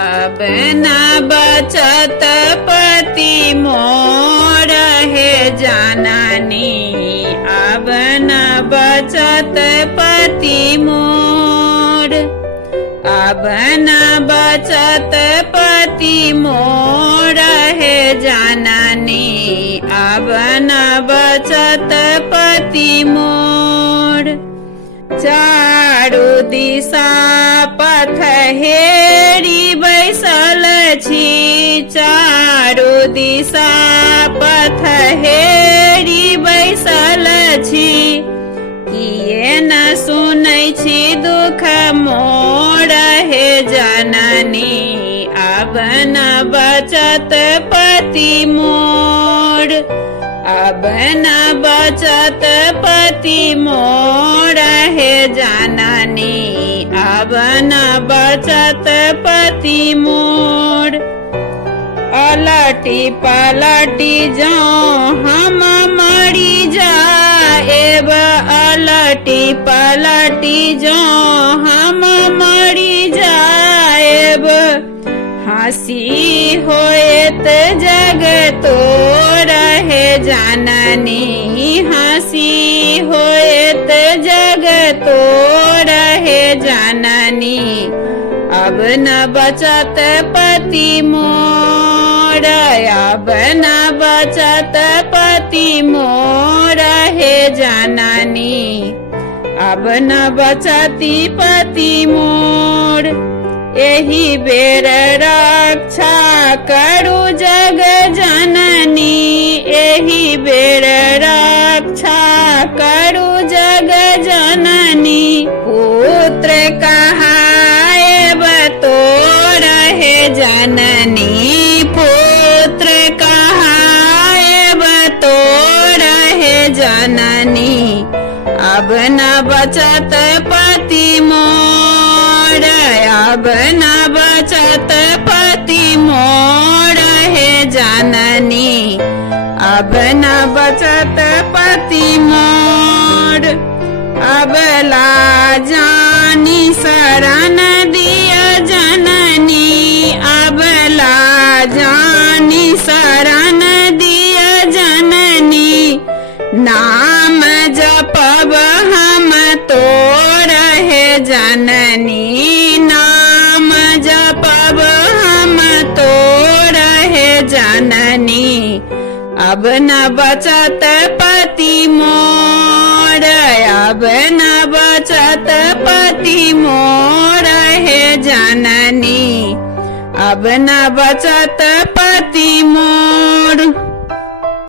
अब न बचत पति मोर हे जाननी, अब न बचत पति मोर, अब न बचत पति मोर हे जाननी, अब न बचत पति मोर। चारू दिशा पथ हेरी बैसल छी, चारू दिशा पथ हेरी बैसल छी, किए न सुनै छी दुख मोर हे जननी, अब न बचत पति मोर, अब न बचत पति मोर हे जननी, अब न बचत पति मोर। अलटी पलटी जाऊं हम मरी जाएब, अलटी पलटी जाऊं हम मरी जाएब, हंसी होएत जग तोर हे जाननी, हंसी होएत जग तोर हे जाननी, अब न बचत पति मोर, अब न बचत पति मोर हे जाननी, अब न बचती पति मोर। एही बेर रक्षा करू जग जननी, एही बेर रक्षा करू जग जननी, पुत्र कहाएब तोर हे जननी, पुत्र कहाएब तोर हे जननी, अब न बचत पति मोर, अब न बचत पति मोर हे जननी, अब न बचत पति मोर। अब लाजानी शरण दिया जननी, अब लाजानी शरण दिया जननी, नाम जपब हम तोर हे जननी, नाम जपब हम तोर हे जननी, अब न बचत पति मोर, अब न बचत पति मोर हे जननी, अब न बचत पति मोर।